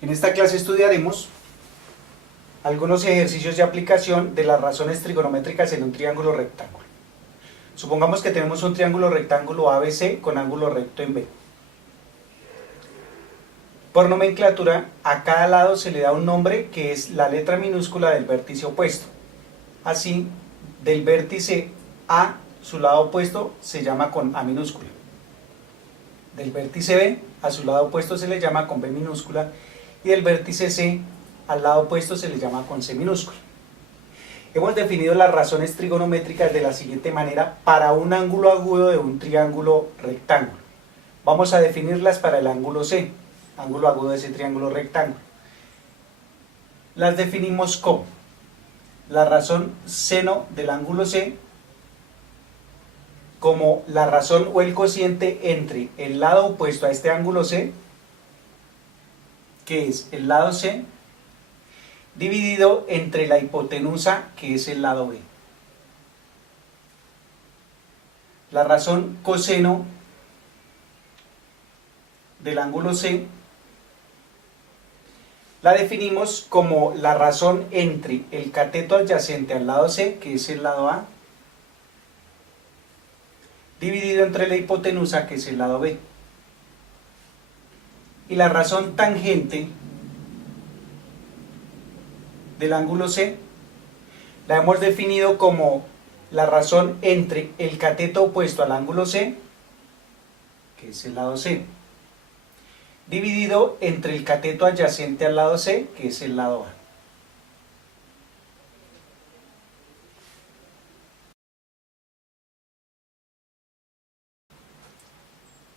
En esta clase estudiaremos algunos ejercicios de aplicación de las razones trigonométricas en un triángulo rectángulo. Supongamos que tenemos un triángulo rectángulo ABC con ángulo recto en B. Por nomenclatura, a cada lado se le da un nombre que es la letra minúscula del vértice opuesto. Así, del vértice A, su lado opuesto se llama con A minúscula. Del vértice B, a su lado opuesto se le llama con B minúscula. Y del vértice C, al lado opuesto se le llama con C minúscula. Hemos definido las razones trigonométricas de la siguiente manera para un ángulo agudo de un triángulo rectángulo. Vamos a definirlas para el ángulo C, ángulo agudo de ese triángulo rectángulo. Las definimos como la razón seno del ángulo C como la razón o el cociente entre el lado opuesto a este ángulo C, que es el lado C, dividido entre la hipotenusa, que es el lado B. La razón coseno del ángulo C la definimos como la razón entre el cateto adyacente al lado C, que es el lado A, dividido entre la hipotenusa, que es el lado B. Y la razón tangente del ángulo C la hemos definido como la razón entre el cateto opuesto al ángulo C, que es el lado C, dividido entre el cateto adyacente al lado C, que es el lado A.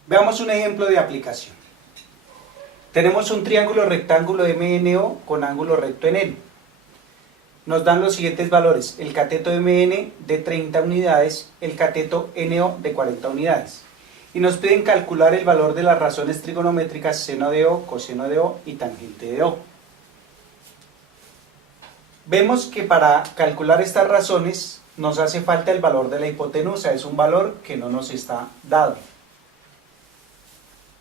Veamos un ejemplo de aplicación. Tenemos un triángulo rectángulo MNO con ángulo recto en L. Nos dan los siguientes valores: el cateto MN de 30 unidades, el cateto NO de 40 unidades. Y nos piden calcular el valor de las razones trigonométricas seno de O, coseno de O y tangente de O. Vemos que para calcular estas razones nos hace falta el valor de la hipotenusa, es un valor que no nos está dado.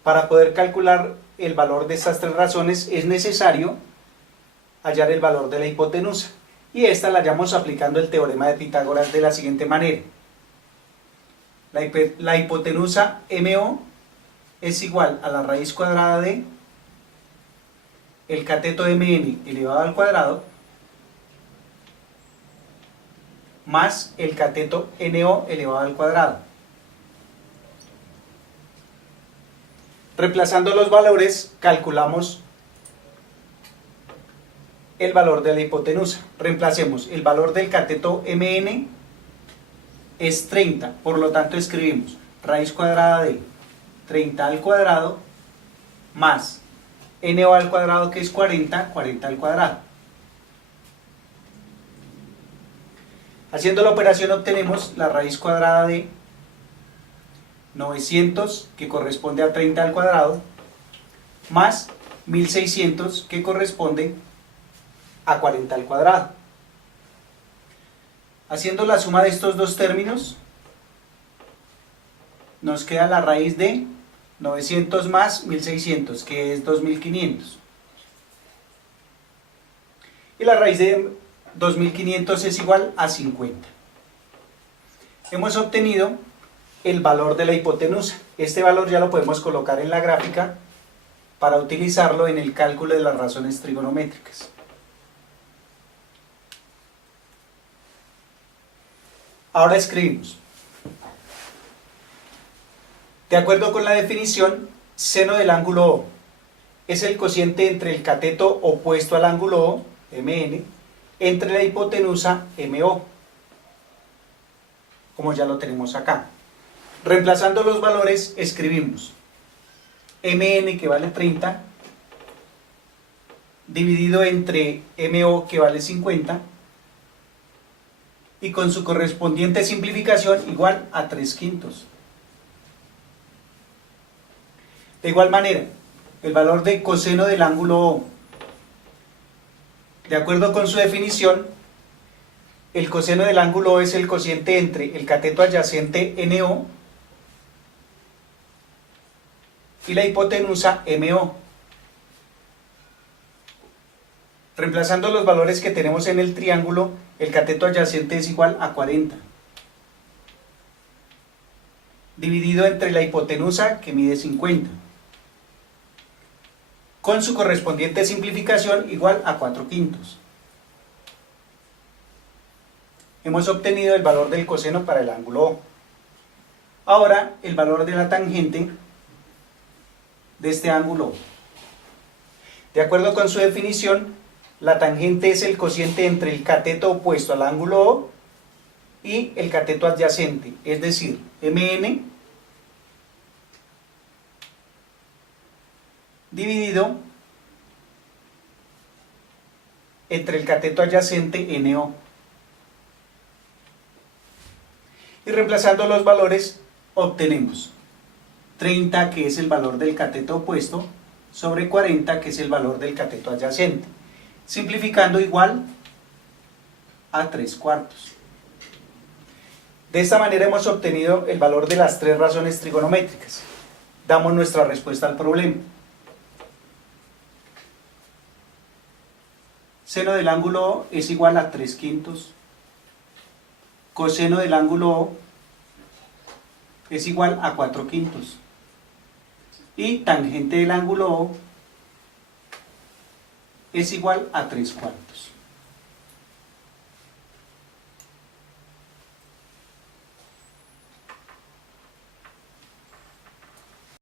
Para poder calcular el valor de estas tres razones es necesario hallar el valor de la hipotenusa. Y esta la hallamos aplicando el teorema de Pitágoras de la siguiente manera. La hipotenusa MO es igual a la raíz cuadrada de el cateto MN elevado al cuadrado más el cateto NO elevado al cuadrado. Reemplazando los valores, calculamos el valor de la hipotenusa. Reemplacemos el valor del cateto MN es 30, por lo tanto escribimos raíz cuadrada de 30 al cuadrado más NO al cuadrado, que es 40 al cuadrado. Haciendo la operación obtenemos la raíz cuadrada de 900, que corresponde a 30 al cuadrado, más 1600, que corresponde a 40 al cuadrado. Haciendo la suma de estos dos términos, nos queda la raíz de 900 más 1600, que es 2500. Y la raíz de 2500 es igual a 50. Hemos obtenido el valor de la hipotenusa. Este valor ya lo podemos colocar en la gráfica para utilizarlo en el cálculo de las razones trigonométricas. Ahora escribimos. De acuerdo con la definición, seno del ángulo O es el cociente entre el cateto opuesto al ángulo O, MN, entre la hipotenusa, MO, como ya lo tenemos acá. Reemplazando los valores, escribimos MN, que vale 30, dividido entre MO, que vale 50, y con su correspondiente simplificación igual a 3/5. De igual manera, el valor de coseno del ángulo O, de acuerdo con su definición, el coseno del ángulo O es el cociente entre el cateto adyacente NO y la hipotenusa MO. Reemplazando los valores que tenemos en el triángulo, el cateto adyacente es igual a 40. Dividido entre la hipotenusa, que mide 50. Con su correspondiente simplificación igual a 4/5. Hemos obtenido el valor del coseno para el ángulo O. Ahora, el valor de la tangente de este ángulo O. De acuerdo con su definición, la tangente es el cociente entre el cateto opuesto al ángulo O y el cateto adyacente, es decir, MN dividido entre el cateto adyacente NO. Y reemplazando los valores obtenemos 30, que es el valor del cateto opuesto, sobre 40, que es el valor del cateto adyacente. Simplificando igual a 3/4. De esta manera hemos obtenido el valor de las tres razones trigonométricas. Damos nuestra respuesta al problema. Seno del ángulo O es igual a 3/5. Coseno del ángulo O es igual a 4/5. Y tangente del ángulo O es igual a 3/4.